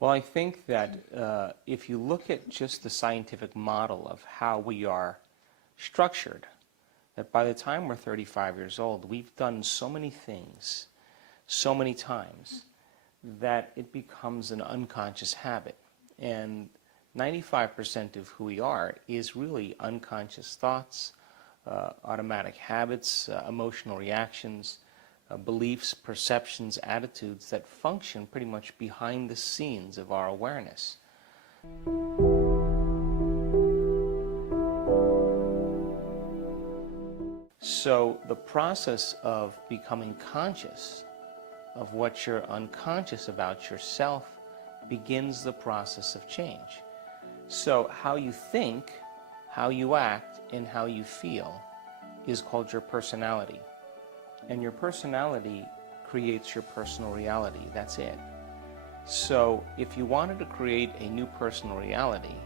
Well, I think that if you look at just the scientific model of how we are structured, that by the time we're 35 years old, we've done so many things, so many times, that it becomes an unconscious habit. And 95% of who we are is really unconscious thoughts, automatic habits, emotional reactions, beliefs, perceptions, attitudes that function pretty much behind the scenes of our awareness. So the process of becoming conscious of what you're unconscious about yourself begins the process of change. So how you think, how you act, and how you feel is called your personality. And your personality creates your personal reality. That's it. So if you wanted to create a new personal reality,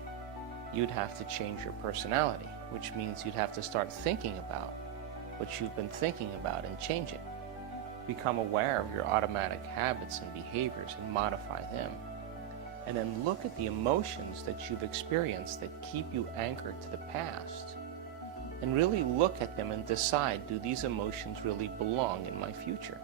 you'd have to change your personality, which means you'd have to start thinking about what you've been thinking about and change it. Become aware of your automatic habits and behaviors and modify them. And then look at the emotions that you've experienced that keep you anchored to the past. And really look at them and decide, do these emotions really belong in my future?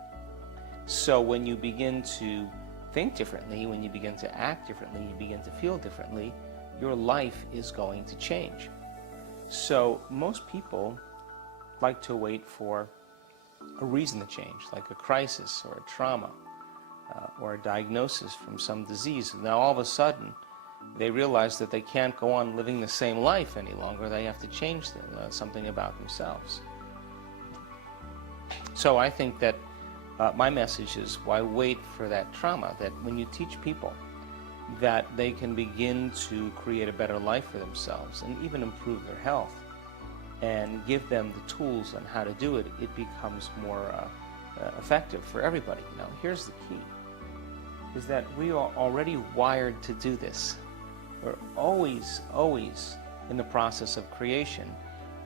So when you begin to think differently, when you begin to act differently, you begin to feel differently, your life is going to change. So most people like to wait for a reason to change, like a crisis or a trauma or a diagnosis from some disease. Now all of a sudden, they realize that they can't go on living the same life any longer. They have to change something about themselves. So I think that my message is, why wait for that trauma? That when you teach people that they can begin to create a better life for themselves and even improve their health and give them the tools on how to do it, it becomes more effective for everybody. Now here's the key, is that we are already wired to do this. We're always in the process of creation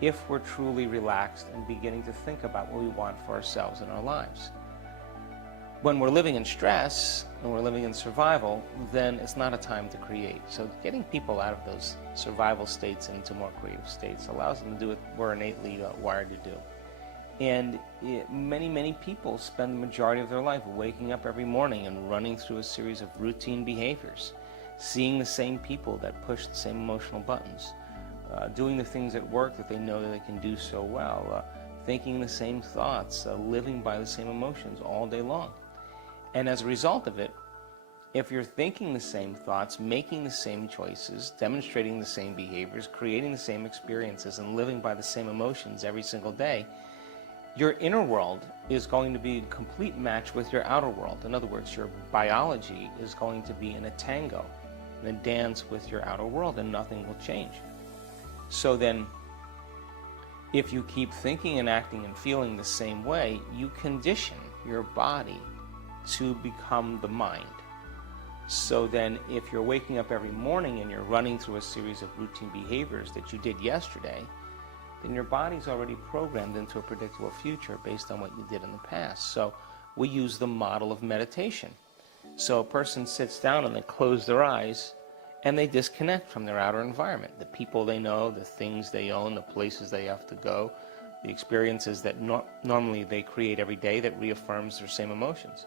if we're truly relaxed and beginning to think about what we want for ourselves and our lives. When we're living in stress and we're living in survival, then it's not a time to create. So getting people out of those survival states into more creative states allows them to do what we're innately wired to do. And many people spend the majority of their life waking up every morning and running through a series of routine behaviors, seeing the same people that push the same emotional buttons, doing the things at work that they know that they can do so well, thinking the same thoughts, living by the same emotions all day long. And as a result of it, if you're thinking the same thoughts, making the same choices, demonstrating the same behaviors, creating the same experiences, and living by the same emotions every single day, your inner world is going to be a complete match with your outer world. In other words, your biology is going to be in a tango, in a dance with your outer world, and nothing will change. So then, if you keep thinking and acting and feeling the same way, you condition your body to become the mind. So then, if you're waking up every morning and you're running through a series of routine behaviors that you did yesterday, then your body's already programmed into a predictable future based on what you did in the past. So we use the model of meditation. So a person sits down and they close their eyes and they disconnect from their outer environment, the people they know, the things they own, the places they have to go, the experiences that normally they create every day that reaffirms their same emotions.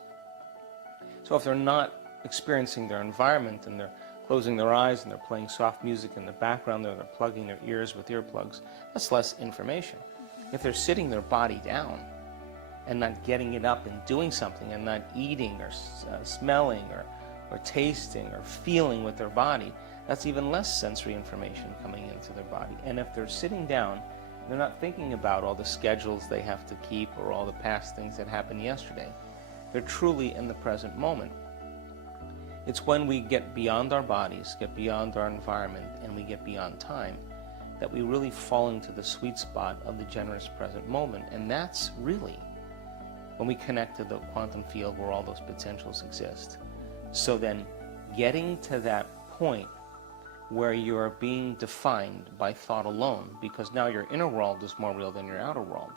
So if they're not experiencing their environment and they're closing their eyes and they're playing soft music in the background, or they're plugging their ears with earplugs, that's less information. If they're sitting their body down and not getting it up and doing something, and not eating or smelling or tasting or feeling with their body, that's even less sensory information coming into their body. And if they're sitting down, they're not thinking about all the schedules they have to keep or all the past things that happened yesterday. They're truly in the present moment. It's when we get beyond our bodies, get beyond our environment, and we get beyond time, that we really fall into the sweet spot of the generous present moment. And that's really when we connect to the quantum field where all those potentials exist. So then, getting to that point where you're being defined by thought alone, because now your inner world is more real than your outer world,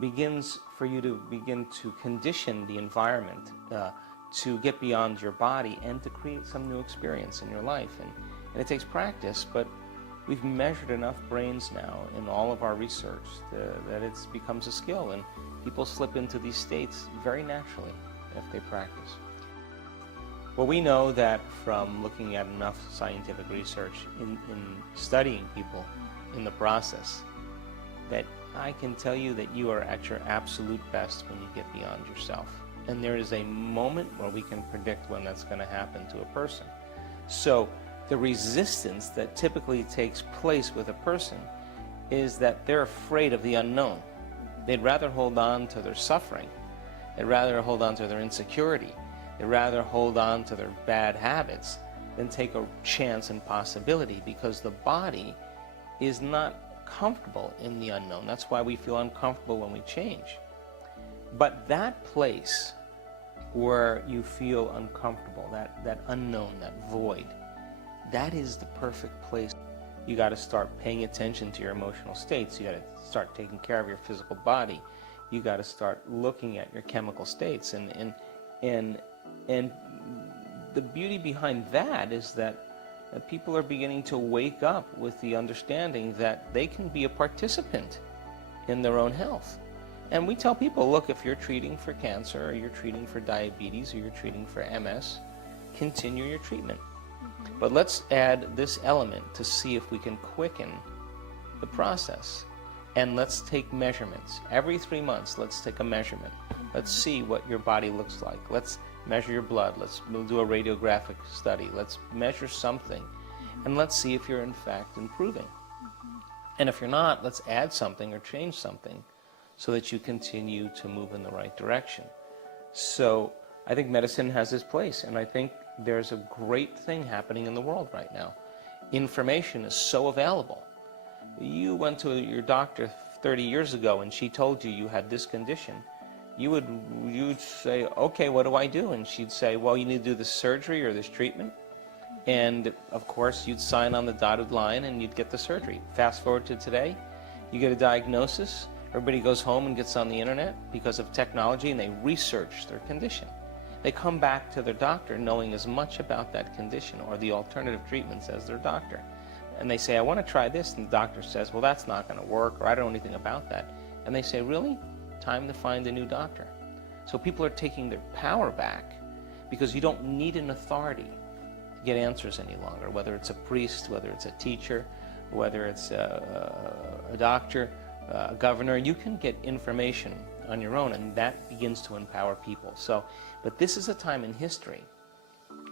begins for you to begin to condition the environment to get beyond your body and to create some new experience in your life. And it takes practice, but we've measured enough brains now in all of our research that it becomes a skill, and people slip into these states very naturally if they practice. Well, we know that from looking at enough scientific research in studying people in the process, that I can tell you that you are at your absolute best when you get beyond yourself. And there is a moment where we can predict when that's going to happen to a person. So the resistance that typically takes place with a person is that they're afraid of the unknown. They'd rather hold on to their suffering. They'd rather hold on to their insecurity. They'd rather hold on to their bad habits than take a chance and possibility, because the body is not comfortable in the unknown. That's why we feel uncomfortable when we change. But that place where you feel uncomfortable, that unknown, that void, that is the perfect place. You got to start paying attention to your emotional states. You got to start taking care of your physical body. You got to start looking at your chemical states. And the beauty behind that is that people are beginning to wake up with the understanding that they can be a participant in their own health. And we tell people, look, if you're treating for cancer, or you're treating for diabetes, or you're treating for MS, continue your treatment. But let's add this element to see if we can quicken the process. And let's take measurements. Every 3 months, let's take a measurement. Let's see what your body looks like. Let's measure your blood. We'll do a radiographic study. Let's measure something. And let's see if you're in fact improving. And if you're not, let's add something or change something so that you continue to move in the right direction. So I think medicine has its place, and I think there's a great thing happening in the world right now. Information is so available. You went to your doctor 30 years ago and she told you you had this condition. You'd say, okay, what do I do? And she'd say, well, you need to do this surgery or this treatment. And of course, you'd sign on the dotted line and you'd get the surgery. Fast forward to today, you get a diagnosis. Everybody goes home and gets on the internet because of technology, and they research their condition. They come back to their doctor knowing as much about that condition or the alternative treatments as their doctor. And they say, I want to try this, and the doctor says, well, that's not going to work, or I don't know anything about that. And they say, really? Time to find a new doctor. So people are taking their power back because you don't need an authority to get answers any longer, whether it's a priest, whether it's a teacher, whether it's a doctor, a governor. You can get information on your own, and that begins to empower people. So, but this is a time in history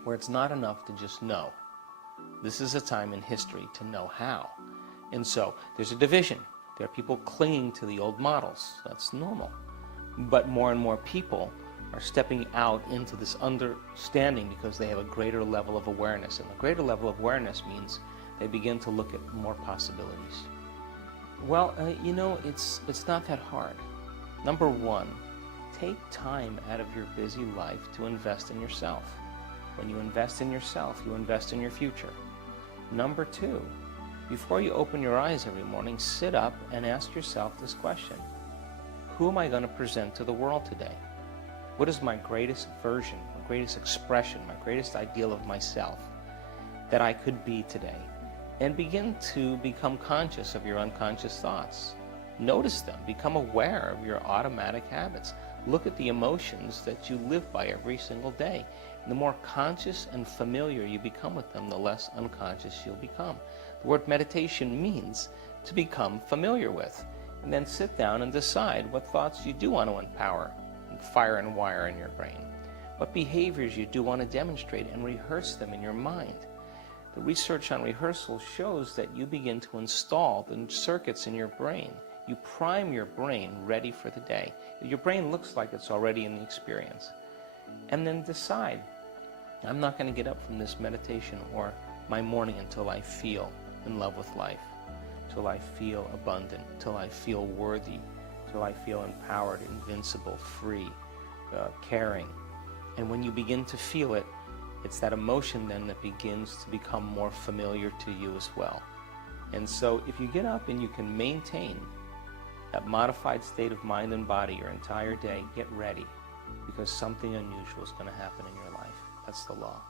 where it's not enough to just know. This is a time in history to know how. And so there's a division. There are people clinging to the old models. That's normal. But more and more people are stepping out into this understanding because they have a greater level of awareness. And the greater level of awareness means they begin to look at more possibilities. Well, it's not that hard. Number one, take time out of your busy life to invest in yourself. When you invest in yourself, you invest in your future. Number two, before you open your eyes every morning, sit up and ask yourself this question. Who am I going to present to the world today? What is my greatest version, my greatest expression, my greatest ideal of myself that I could be today? And begin to become conscious of your unconscious thoughts. Notice them. Become aware of your automatic habits. Look at the emotions that you live by every single day. And the more conscious and familiar you become with them, the less unconscious you'll become. The word meditation means to become familiar with. And then sit down and decide what thoughts you do want to empower and fire and wire in your brain. What behaviors you do want to demonstrate and rehearse them in your mind. The research on rehearsal shows that you begin to install the circuits in your brain. You prime your brain ready for the day. Your brain looks like it's already in the experience. And then decide, I'm not going to get up from this meditation or my morning until I feel in love with life, till I feel abundant, till I feel worthy, till I feel empowered, invincible, free, caring. And when you begin to feel it, it's that emotion then that begins to become more familiar to you as well. And so if you get up and you can maintain that modified state of mind and body your entire day, get ready. because something unusual is going to happen in your life. That's the law.